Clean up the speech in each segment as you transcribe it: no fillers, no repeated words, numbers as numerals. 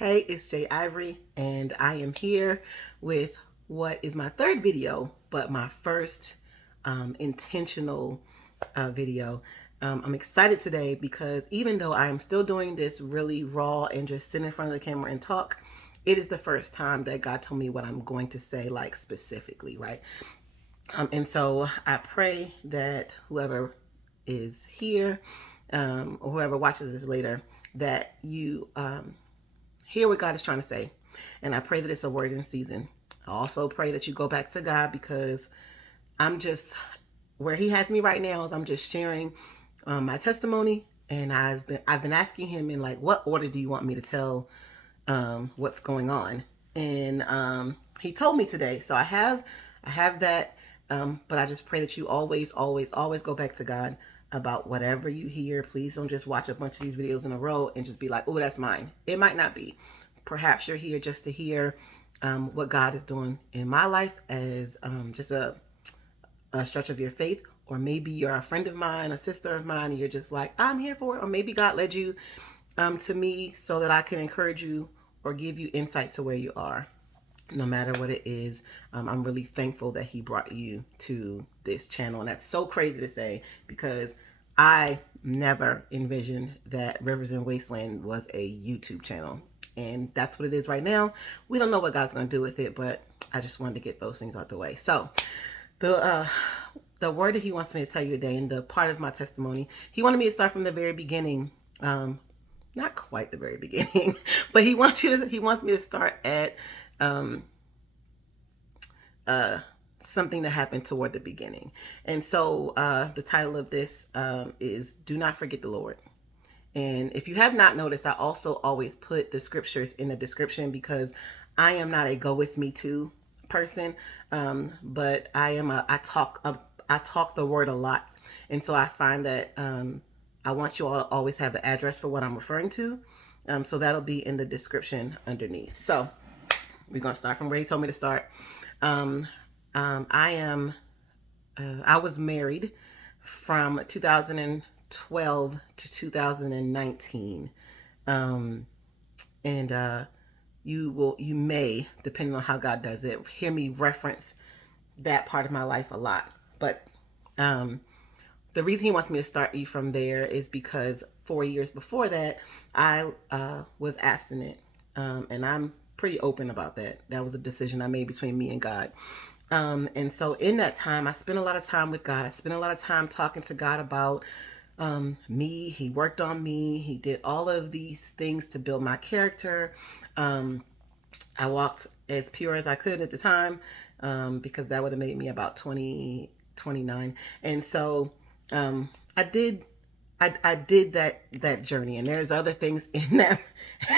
Hey, it's Jay Ivory, and I am here with what is my third video, but my first intentional video. I'm excited today because even though I am still doing this really raw and just sit in front of the camera and talk, it is the first time that God told me what I'm going to say, like specifically, right? And so I pray that whoever is here or whoever watches this later, that you hear what God is trying to say. And I pray that it's a word in season. I also pray that you go back to God because I'm just where He has me right now is I'm just sharing my testimony, and I've been asking Him in like, what order do you want me to tell what's going on? And He told me today, so I have that. But I just pray that you always go back to God about whatever you hear. Please don't just watch a bunch of these videos in a row and just be like, oh, that's mine. It might not be. Perhaps you're here just to hear what God is doing in my life as just a stretch of your faith. Or maybe you're a friend of mine, a sister of mine, and you're just like, I'm here for it. Or maybe God led you to me so that I can encourage you or give you insights to where you are. No matter what it is, I'm really thankful that He brought you to this channel. And that's so crazy to say because I never envisioned that Rivers and Wasteland was a YouTube channel. And that's what it is right now. We don't know what God's going to do with it, but I just wanted to get those things out the way. So the word that He wants me to tell you today, and the part of my testimony, He wanted me to start from the very beginning. Not quite the very beginning, but He wants me to start at something that happened toward the beginning. And so the title of this is Do Not Forget the Lord. And if you have not noticed, I also always put the scriptures in the description because I am not a go with me too person, but I talk the word a lot, and so I find that I want you all to always have an address for what I'm referring to. So that'll be in the description underneath. So we're gonna start from where He told me to start. I was married from 2012 to 2019. And you may, depending on how God does it, hear me reference that part of my life a lot. But the reason He wants me to start you from there is because 4 years before that, I was abstinent. And I'm pretty open about that. That was a decision I made between me and God. And so in that time, I spent a lot of time with God. I spent a lot of time talking to God about me. He worked on me. He did all of these things to build my character. I walked as pure as I could at the time because that would have made me about 29. And so I did that journey, and there's other things in that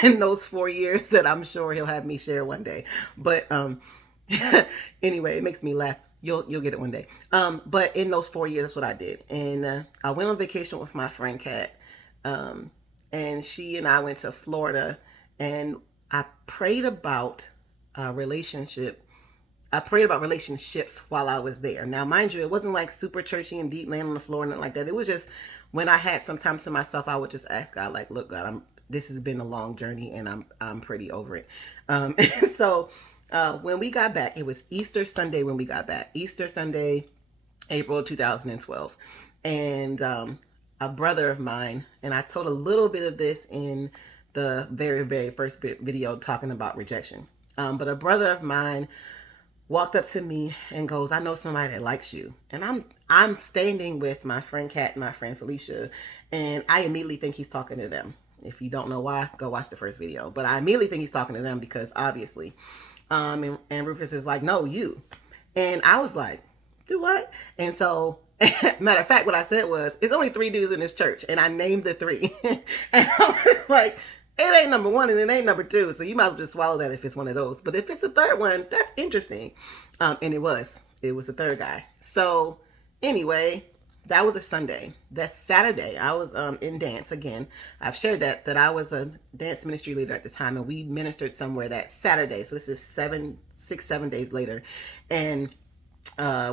in those 4 years that I'm sure He'll have me share one day. But anyway, it makes me laugh. You'll get it one day. But in those 4 years, that's what I did. And I went on vacation with my friend Kat, and she and I went to Florida, and I prayed about relationship. I prayed about relationships while I was there. Now, mind you, it wasn't like super churchy and deep, laying on the floor and nothing like that. It was just when I had some time to myself, I would just ask God, like, "Look, God, this has been a long journey, and I'm pretty over it." And so when we got back, it was Easter Sunday when we got back. Easter Sunday, April 2012. And a brother of mine, and I told a little bit of this in the very first video talking about rejection. But a brother of mine walked up to me and goes, "I know somebody that likes you." And I'm standing with my friend Kat and my friend Felicia, and I immediately think he's talking to them. If you don't know why, go watch the first video. But I immediately think he's talking to them because obviously. And Rufus is like, "No, you." And I was like, "Do what?" And so, matter of fact, what I said was, "It's only 3 dudes in this church," and I named the 3. And I was like, it ain't number 1 and it ain't number 2, so you might as well just swallow that if it's one of those. But if it's the third one, that's interesting. And it was the third guy. So anyway, that was a Sunday. That Saturday, I was in dance again. I've shared that I was a dance ministry leader at the time, and we ministered somewhere that Saturday. So this is 7 days later, and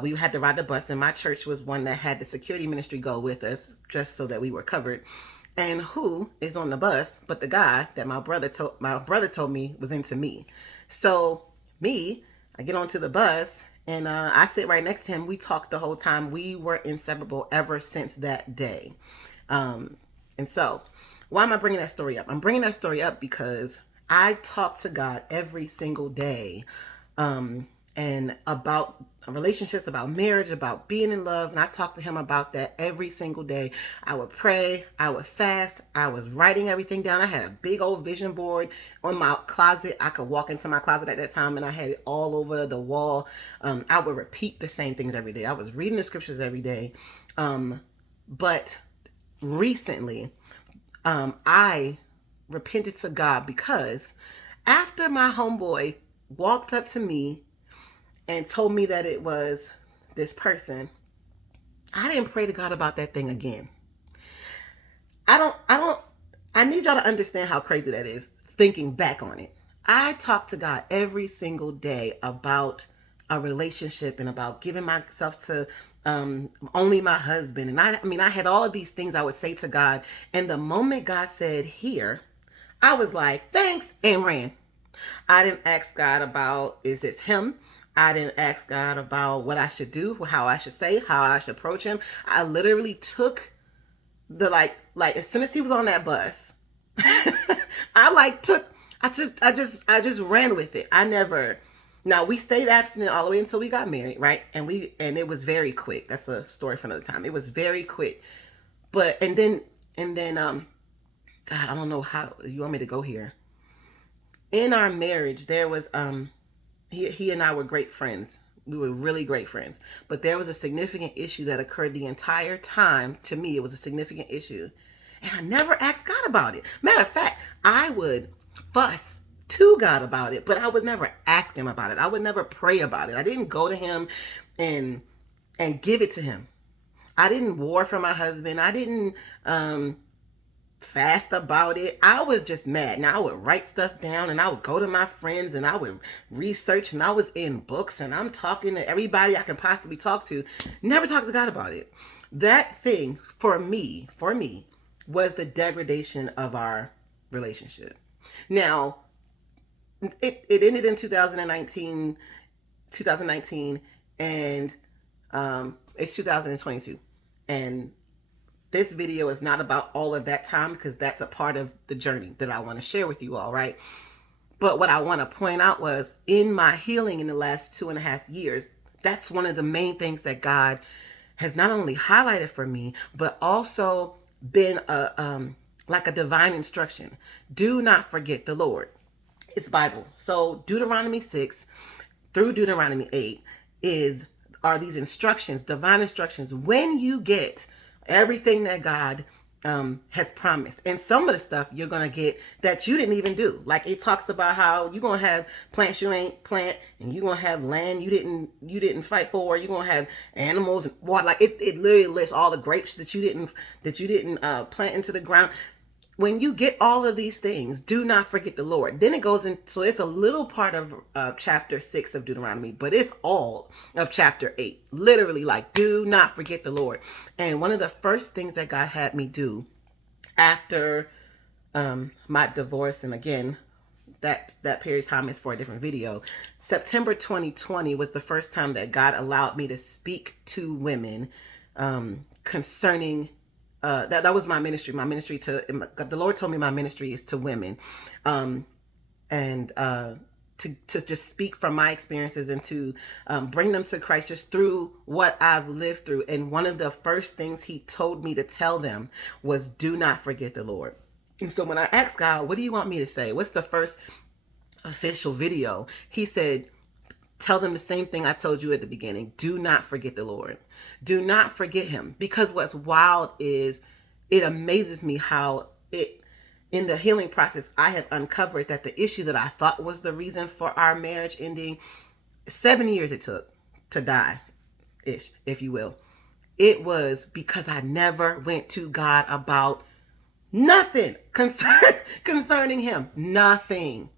we had to ride the bus, and my church was one that had the security ministry go with us just so that we were covered. And who is on the bus but the guy that my brother told me was into me. So me, I get onto the bus and I sit right next to him. We talked the whole time. We were inseparable ever since that day. And so, why am I bringing that story up? I'm bringing that story up because I talk to God every single day, and about relationships, about marriage, about being in love. And I talk to him about that every single day. I would pray, I would fast, I was writing everything down. I had a big old vision board on my closet. I could walk into my closet at that time and I had it all over the wall. I would repeat the same things every day. I was reading the scriptures every day. But recently, I repented to God because after my homeboy walked up to me and told me that it was this person, I didn't pray to God about that thing again. I need y'all to understand how crazy that is thinking back on it. I talk to God every single day about a relationship and about giving myself to only my husband. And I had all of these things I would say to God. And the moment God said, here, I was like, thanks, and ran. I didn't ask God about, is this him? I didn't ask God about what I should do, how I should say, how I should approach him. I literally took the like as soon as he was on that bus, I just ran with it. I never Now we stayed abstinent all the way until we got married, right? And it was very quick. That's a story for another time. It was very quick. But and then God, I don't know how you want me to go here. In our marriage, there was he and I were great friends. We were really great friends. But there was a significant issue that occurred the entire time. To me, it was a significant issue. And I never asked God about it. Matter of fact, I would fuss to God about it, but I would never ask him about it. I would never pray about it. I didn't go to him and give it to him. I didn't war for my husband. I didn't fast about it. I was just mad. Now I would write stuff down and I would go to my friends and I would research and I was in books and I'm talking to everybody I can possibly talk to. Never talked to God about it. That thing for me was the degradation of our relationship. Now, it ended in 2019, and it's 2022. And this video is not about all of that time because that's a part of the journey that I want to share with you all, right? But what I want to point out was in my healing in the last 2.5 years, that's one of the main things that God has not only highlighted for me, but also been like a divine instruction. Do not forget the Lord. It's Bible. So Deuteronomy 6 through Deuteronomy 8 are these instructions, divine instructions, when you get everything that God has promised. And some of the stuff you're going to get that you didn't even do. Like it talks about how you're going to have plants you ain't plant, and you're going to have land you didn't fight for. You're going to have animals and water. Like it literally lists all the grapes that you didn't plant into the ground. When you get all of these things, do not forget the Lord. Then it goes in, so it's a little part of chapter 6 of Deuteronomy, but it's all of chapter 8. Literally, like, do not forget the Lord. And one of the first things that God had me do after my divorce, and again, that period of time is for a different video. September 2020 was the first time that God allowed me to speak to women concerning that was my ministry. My ministry the Lord told me my ministry is to women, and to just speak from my experiences and to bring them to Christ just through what I've lived through. And one of the first things He told me to tell them was, "Do not forget the Lord." And so when I asked God, "What do you want me to say? What's the first official video?" He said, tell them the same thing I told you at the beginning. Do not forget the Lord. Do not forget Him. Because what's wild is it amazes me how in the healing process, I have uncovered that the issue that I thought was the reason for our marriage ending, 7 years it took to die, if you will. It was because I never went to God about Nothing concerning him. Nothing.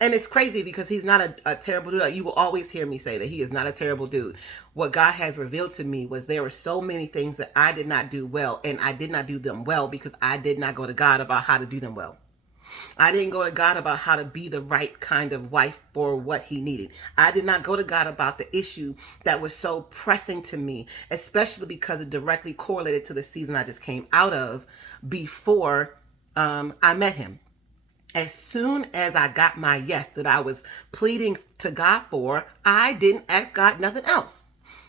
And it's crazy because he's not a terrible dude. You will always hear me say that he is not a terrible dude. What God has revealed to me was there were so many things that I did not do well, and I did not do them well because I did not go to God about how to do them well. I didn't go to God about how to be the right kind of wife for what he needed. I did not go to God about the issue that was so pressing to me, especially because it directly correlated to the season I just came out of before I met him. As soon as I got my yes that I was pleading to God for, I didn't ask God nothing else.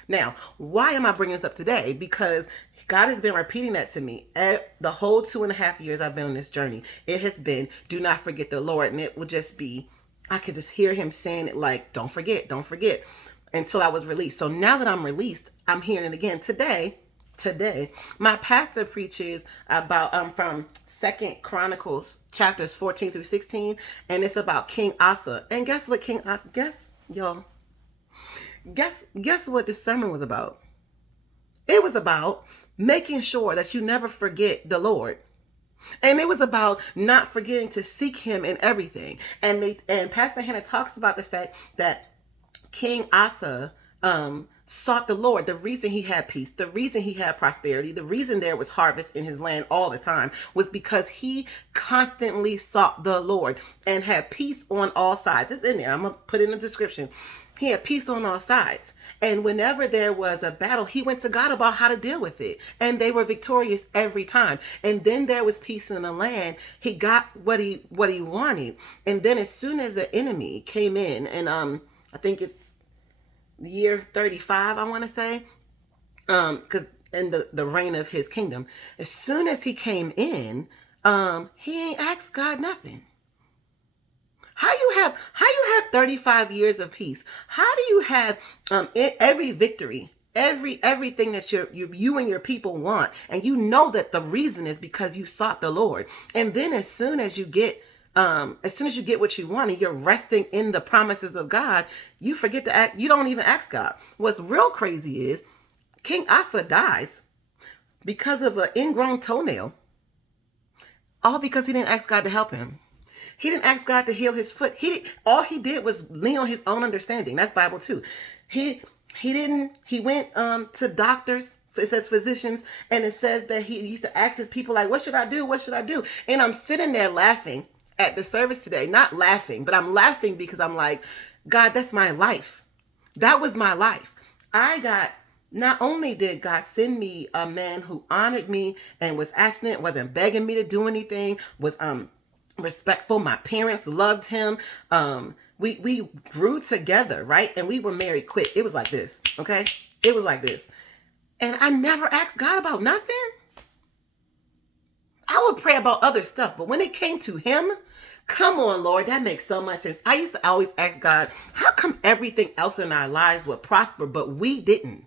Now, why am I bringing this up today? Because God has been repeating that to me the whole 2.5 years I've been on this journey. It has been, do not forget the Lord. And it will just be, I could just hear him saying it like, don't forget, until I was released. So now that I'm released, I'm hearing it again today. My pastor preaches about from Second Chronicles chapters 14 through 16, and it's about King Asa. And guess what King Asa, guess what this sermon was about? It was about making sure that you never forget the Lord. And it was about not forgetting to seek him in everything. And Pastor Hannah talks about the fact that King Asa sought the Lord. The reason he had peace, the reason he had prosperity, the reason there was harvest in his land all the time was because he constantly sought the Lord and had peace on all sides. It's in there. I'm going to put it in the description. He had peace on all sides. And whenever there was a battle, he went to God about how to deal with it. And they were victorious every time. And then there was peace in the land. He got what he wanted. And then as soon as the enemy came in, and I think it's year 35, I want to say, because in the reign of his kingdom, as soon as he came in, he ain't asked God nothing. How you have 35 years of peace? How do you have every victory, everything that you and your people want, and you know that the reason is because you sought the Lord, and then as soon as you get what you want and you're resting in the promises of God, you forget to act. You don't even ask God. What's real crazy is King Asa dies because of an ingrown toenail, all because he didn't ask God to help him. He didn't ask God to heal his foot. All he did was lean on his own understanding. That's Bible too. He went to doctors. It says physicians, and it says that he used to ask his people like, what should I do? What should I do? And I'm sitting there laughing at the service today. Not laughing, but I'm laughing because I'm like, God, that's my life. That was my life. Not only did God send me a man who honored me and was asking, wasn't begging me to do anything, was respectful. My parents loved him. We grew together, right? And we were married quick. It was like this, okay? It was like this. And I never asked God about nothing. I would pray about other stuff, but when it came to him, come on, Lord, that makes so much sense. I used to always ask God, how come everything else in our lives would prosper, but we didn't?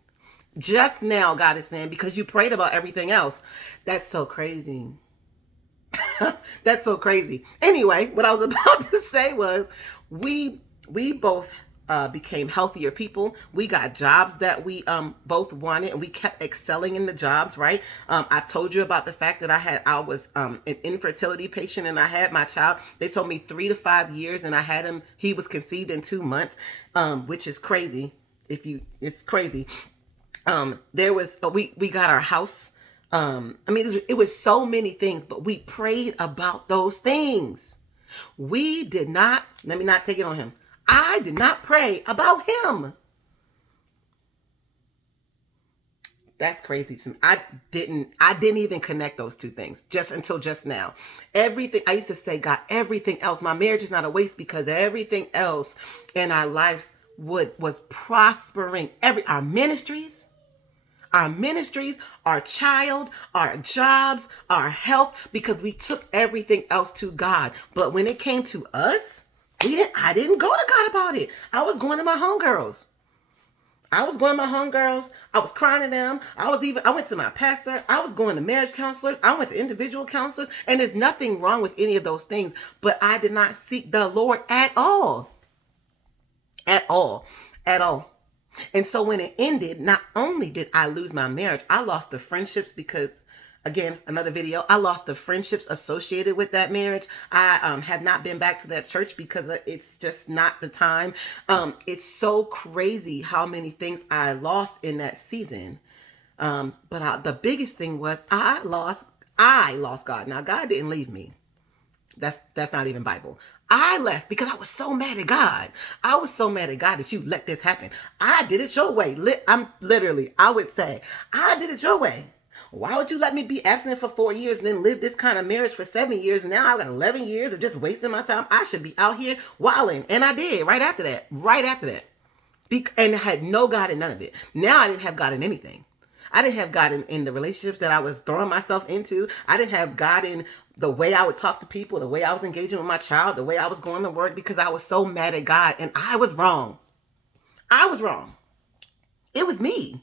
Just now, God is saying, because you prayed about everything else. That's so crazy. That's so crazy. Anyway, what I was about to say was we both became healthier people. We got jobs that we both wanted, and we kept excelling in the jobs, right? I've told you about the fact that I was an infertility patient, and I had my child. They told me 3 to 5 years, and I had him. He was conceived in 2 months, which is crazy. It's crazy. We got our house. It was so many things, but we prayed about those things. We did not, let me not take it on him. I did not pray about him. That's crazy to me. I didn't even connect those two things just until just now. Everything, I used to say, God, everything else, my marriage is not a waste because everything else in our lives was prospering. Our ministries, our child, our jobs, our health, because we took everything else to God. But when it came to us, I didn't go to God about it. I was going to my homegirls. I was crying to them. I went to my pastor. I was going to marriage counselors. I went to individual counselors. And there's nothing wrong with any of those things. But I did not seek the Lord at all. At all. At all. And so when it ended, not only did I lose my marriage, I lost the friendships because again, another video. I lost the friendships associated with that marriage. I have not been back to that church because it's just not the time. It's so crazy how many things I lost in that season. But the biggest thing was I lost God. Now, God didn't leave me. That's not even Bible. I left because I was so mad at God. I was so mad at God that you let this happen. I did it your way. I would say, I did it your way. Why would you let me be abstinent for 4 years and then live this kind of marriage for 7 years? And now I've got 11 years of just wasting my time. I should be out here wilding. And I did right after that. Right after that. And I had no God in none of it. Now I didn't have God in anything. I didn't have God in the relationships that I was throwing myself into. I didn't have God in the way I would talk to people, the way I was engaging with my child, the way I was going to work, because I was so mad at God. And I was wrong. I was wrong. It was me.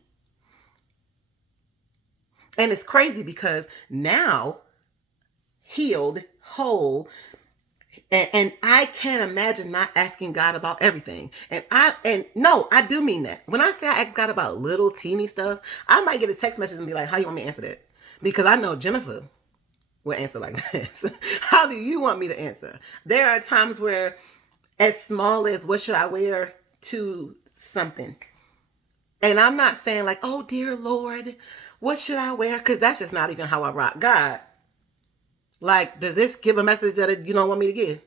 And it's crazy because now, healed, whole, and I can't imagine not asking God about everything. And no, I do mean that. When I say I ask God about little teeny stuff, I might get a text message and be like, how you want me to answer that? Because I know Jennifer will answer like this. How do you want me to answer? There are times where, as small as what should I wear, to something. And I'm not saying like, oh dear Lord, what should I wear? Because that's just not even how I rock. God, like, does this give a message that you don't want me to give?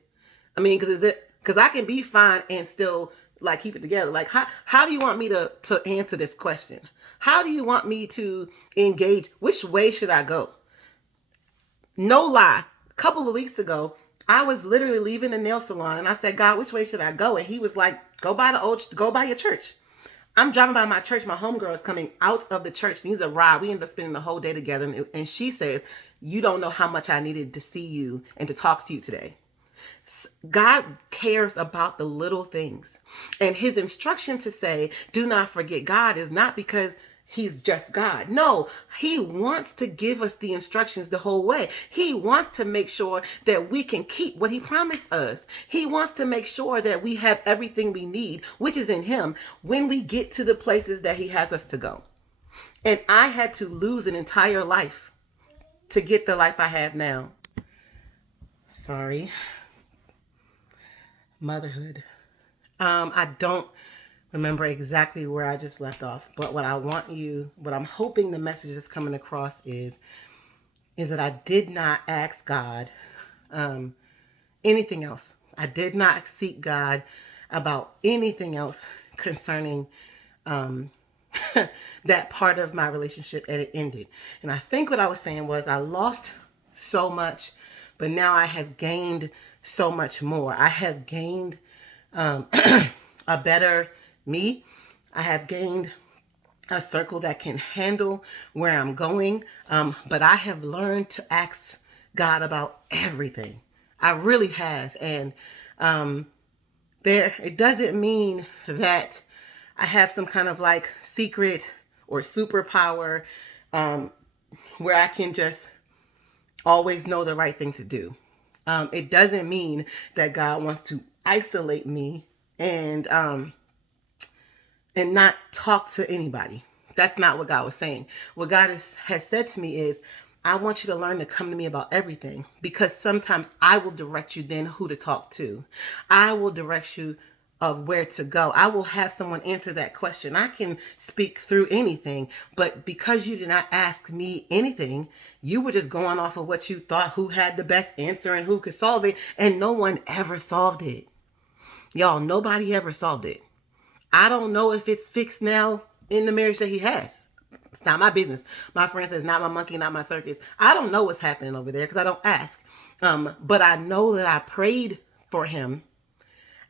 I mean, because I can be fine and still like keep it together. Like, how do you want me to answer this question? How do you want me to engage? Which way should I go? No lie. A couple of weeks ago, I was literally leaving the nail salon and I said, God, which way should I go? And he was like, go by your church. I'm driving by my church. My homegirl is coming out of the church. Needs a ride. We ended up spending the whole day together. And she says, you don't know how much I needed to see you and to talk to you today. God cares about the little things. And his instruction to say, do not forget God, is not because he's just God. No, he wants to give us the instructions the whole way. He wants to make sure that we can keep what he promised us. He wants to make sure that we have everything we need, which is in him, when we get to the places that he has us to go. And I had to lose an entire life to get the life I have now. Sorry. Motherhood. I don't remember exactly where I just left off, but what I'm hoping the message is coming across is that I did not ask God anything else. I did not seek God about anything else concerning that part of my relationship, and it ended. And I think what I was saying was I lost so much, but now I have gained so much more. I have gained a better me. I have gained a circle that can handle where I'm going. But I have learned to ask God about everything. I really have. And it doesn't mean that I have some kind of like secret or superpower where I can just always know the right thing to do. It doesn't mean that God wants to isolate me and not talk to anybody. That's not what God was saying. What God has said to me is, I want you to learn to come to me about everything, because sometimes I will direct you then who to talk to. I will direct you of where to go. I will have someone answer that question. I can speak through anything, but because you did not ask me anything, you were just going off of what you thought, who had the best answer and who could solve it, and no one ever solved it. Y'all, nobody ever solved it. I don't know if it's fixed now in the marriage that he has. It's not my business. My friend says, not my monkey, not my circus. I don't know what's happening over there because I don't ask. But I know that I prayed for him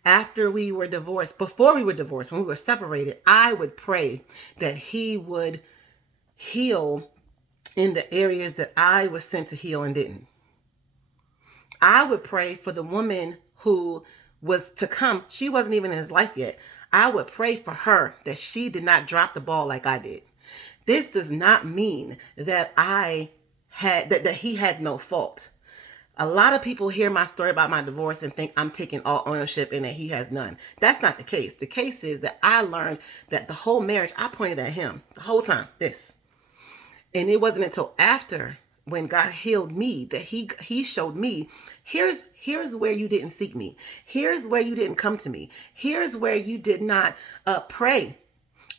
after we were divorced. Before we were divorced, when we were separated, I would pray that he would heal in the areas that I was sent to heal and didn't. I would pray for the woman who was to come. She wasn't even in his life yet. I would pray for her that she did not drop the ball like I did. This does not mean that that he had no fault. A lot of people hear my story about my divorce and think I'm taking all ownership and that he has none. That's not the case. The case is that I learned that the whole marriage, I pointed at him the whole time, this. And it wasn't until after when God healed me, that he showed me, here's where you didn't seek me. Here's where you didn't come to me. Here's where you did not pray.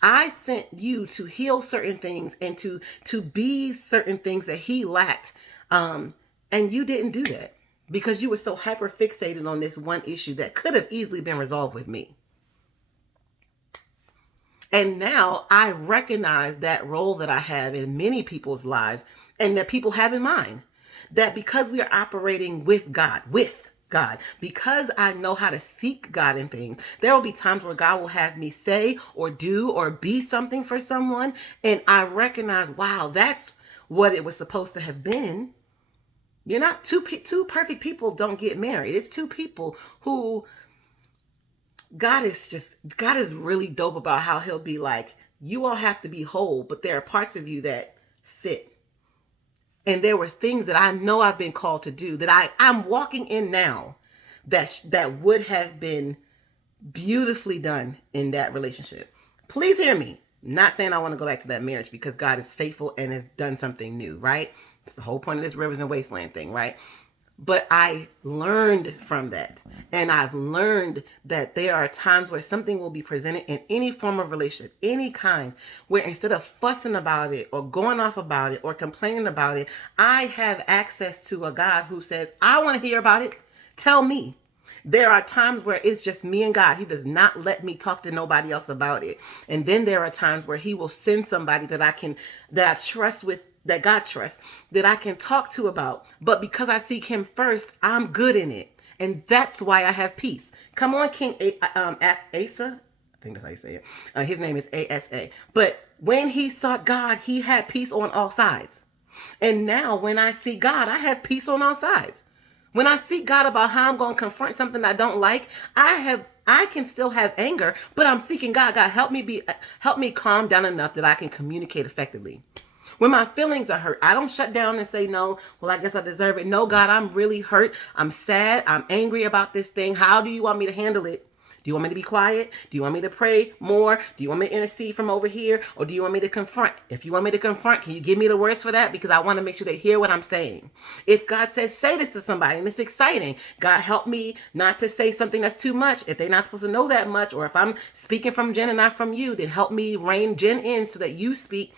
I sent you to heal certain things and to be certain things that he lacked. And you didn't do that because you were so hyper fixated on this one issue that could have easily been resolved with me. And now I recognize that role that I have in many people's lives and that people have in mine. That because we are operating with God, because I know how to seek God in things, there will be times where God will have me say or do or be something for someone. And I recognize, wow, that's what it was supposed to have been. You're not two perfect people don't get married. It's two people who God is really dope about how he'll be like, you all have to be whole, but there are parts of you that fit. And there were things that I know I've been called to do that I'm walking in now that would have been beautifully done in that relationship. Please hear me. I'm not saying I want to go back to that marriage because God is faithful and has done something new, right? It's the whole point of this rivers and wasteland thing, right? But I learned from that. And I've learned that there are times where something will be presented in any form of relationship, any kind, where instead of fussing about it or going off about it or complaining about it, I have access to a God who says, I want to hear about it. Tell me. There are times where it's just me and God. He does not let me talk to nobody else about it. And then there are times where he will send somebody that I trust with, that God trusts, that I can talk to about. But because I seek him first, I'm good in it. And that's why I have peace. Come on, King Asa. I think that's how you say it. His name is Asa. But when he sought God, he had peace on all sides. And now when I see God, I have peace on all sides. When I seek God about how I'm going to confront something I don't like, I can still have anger, but I'm seeking God. God, help me calm down enough that I can communicate effectively. When my feelings are hurt, I don't shut down and say, no, well, I guess I deserve it. No, God, I'm really hurt. I'm sad. I'm angry about this thing. How do you want me to handle it? Do you want me to be quiet? Do you want me to pray more? Do you want me to intercede from over here? Or do you want me to confront? If you want me to confront, can you give me the words for that? Because I want to make sure they hear what I'm saying. If God says, say this to somebody and it's exciting, God, help me not to say something that's too much. If they're not supposed to know that much, or if I'm speaking from Jen and not from you, then help me rein Jen in so that you speak.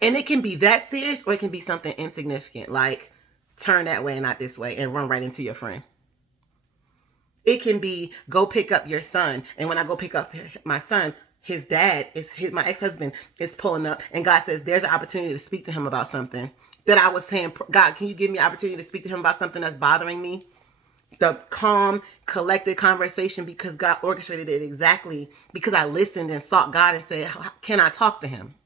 And it can be that serious, or it can be something insignificant, like turn that way and not this way and run right into your friend. It can be go pick up your son. And when I go pick up my son, his dad, my ex-husband is pulling up, and God says there's an opportunity to speak to him about something that I was saying, God, can you give me an opportunity to speak to him about something that's bothering me? The calm, collected conversation, because God orchestrated it exactly because I listened and sought God and said, can I talk to him?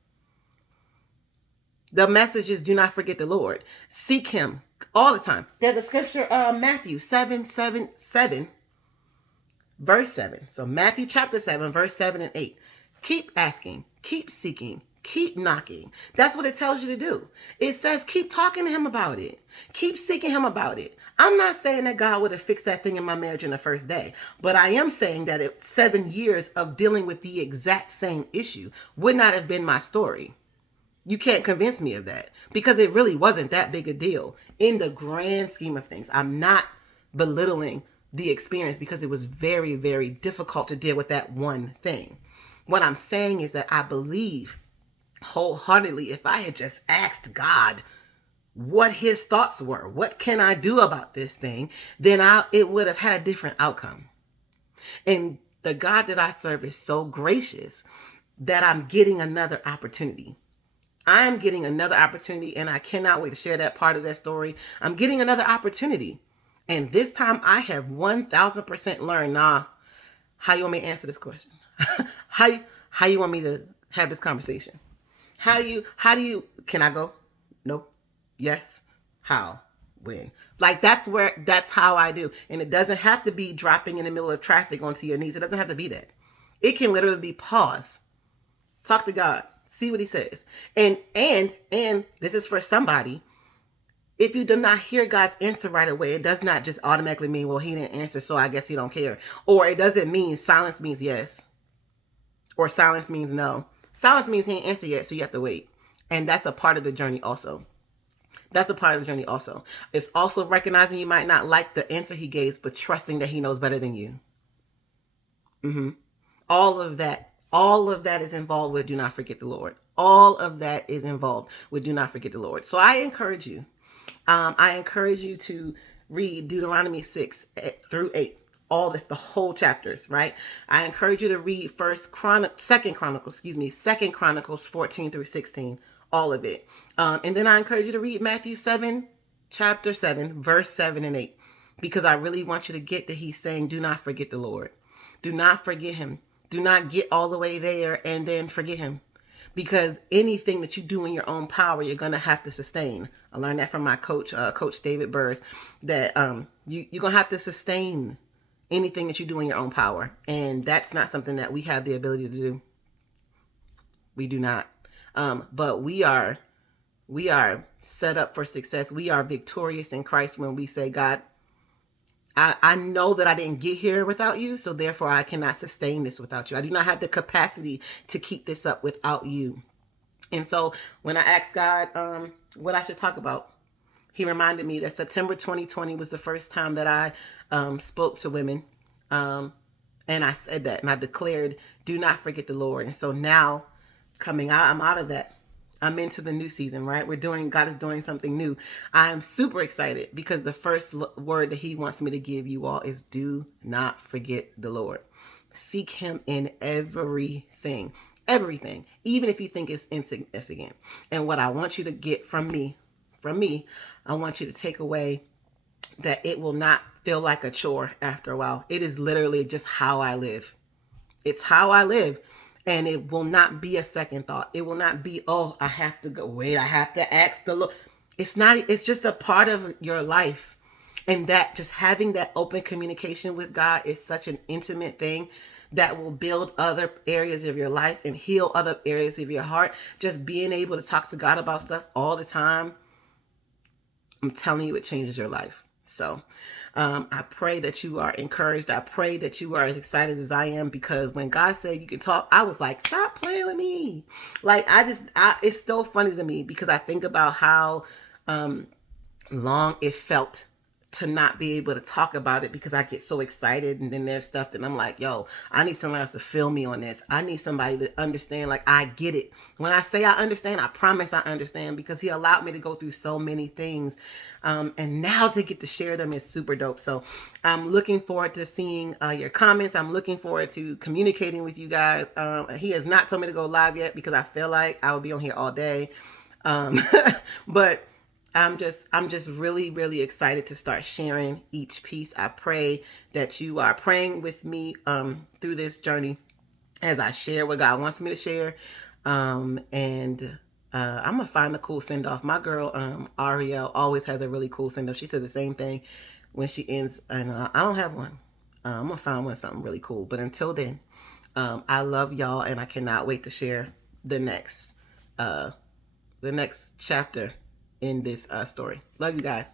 The message is, do not forget the Lord. Seek him all the time. There's a scripture, Matthew 7:7, verse 7. So Matthew chapter 7, verse 7 and 8. Keep asking, keep seeking, keep knocking. That's what it tells you to do. It says, keep talking to him about it. Keep seeking him about it. I'm not saying that God would have fixed that thing in my marriage in the first day, but I am saying that 7 years of dealing with the exact same issue would not have been my story. You can't convince me of that because it really wasn't that big a deal in the grand scheme of things. I'm not belittling the experience because it was very, very difficult to deal with that one thing. What I'm saying is that I believe wholeheartedly if I had just asked God what his thoughts were, what can I do about this thing, then it would have had a different outcome. And the God that I serve is so gracious that I'm getting another opportunity. I'm getting another opportunity, and I cannot wait to share that part of that story. I'm getting another opportunity. And this time I have 1000% learned, how you want me to answer this question? how you want me to have this conversation? How do you, can I go? No. Yes. How? When? Like that's how I do. And it doesn't have to be dropping in the middle of traffic onto your knees. It doesn't have to be that. It can literally be pause. Talk to God. See what he says. And this is for somebody. If you do not hear God's answer right away, it does not just automatically mean, well, he didn't answer, so I guess he don't care. Or it doesn't mean silence means yes. Or silence means no. Silence means he didn't answer yet, so you have to wait. And that's a part of the journey also. That's a part of the journey also. It's also recognizing you might not like the answer he gave, but trusting that he knows better than you. Mm-hmm. All of that is involved with do not forget the Lord. All of that is involved with do not forget the Lord. So I encourage you to read Deuteronomy 6 through 8, all the whole chapters, right? I encourage you to read Second Chronicles 14 through 16, all of it. And then I encourage you to read Matthew 7, chapter 7, verse 7 and 8, because I really want you to get that he's saying, do not forget the Lord. Do not forget him. Do not get all the way there and then forget him, because anything that you do in your own power, you're going to have to sustain. I learned that from my coach, Coach David Burrs, that you're going to have to sustain anything that you do in your own power. And that's not something that we have the ability to do. We do not. But we are set up for success. We are victorious in Christ when we say, God, I know that I didn't get here without you, so therefore I cannot sustain this without you. I do not have the capacity to keep this up without you. And so when I asked God what I should talk about, he reminded me that September 2020 was the first time that I spoke to women. And I said that, and I declared, do not forget the Lord. And so now, coming out, I'm out of that. I'm into the new season, right? God is doing something new. I am super excited because the first word that he wants me to give you all is do not forget the Lord. Seek him in everything, everything, even if you think it's insignificant. And what I want you to get from me, I want you to take away that it will not feel like a chore after a while. It is literally just how I live. It's how I live. And it will not be a second thought. It will not be, oh, I have to go, wait, I have to ask the Lord. It's not, it's just a part of your life. And that just having that open communication with God is such an intimate thing that will build other areas of your life and heal other areas of your heart. Just being able to talk to God about stuff all the time, I'm telling you, it changes your life. So I pray that you are encouraged. I pray that you are as excited as I am, because when God said you can talk, I was like, stop playing with me. Like, it's so funny to me because I think about how long it felt to not be able to talk about it because I get so excited, and then there's stuff that I'm like, yo, I need somebody else to feel me on this. I need somebody to understand, like, I get it. When I say I understand, I promise I understand, because he allowed me to go through so many things. And now to get to share them is super dope. So I'm looking forward to seeing your comments. I'm looking forward to communicating with you guys. He has not told me to go live yet because I feel like I will be on here all day. But I'm just really, really excited to start sharing each piece. I pray that you are praying with me through this journey as I share what God wants me to share. And I'm gonna find a cool send off. My girl Ariel always has a really cool send off. She says the same thing when she ends, and I don't have one. I'm gonna find one, something really cool. But until then, I love y'all, and I cannot wait to share the next chapter in this story. Love you guys.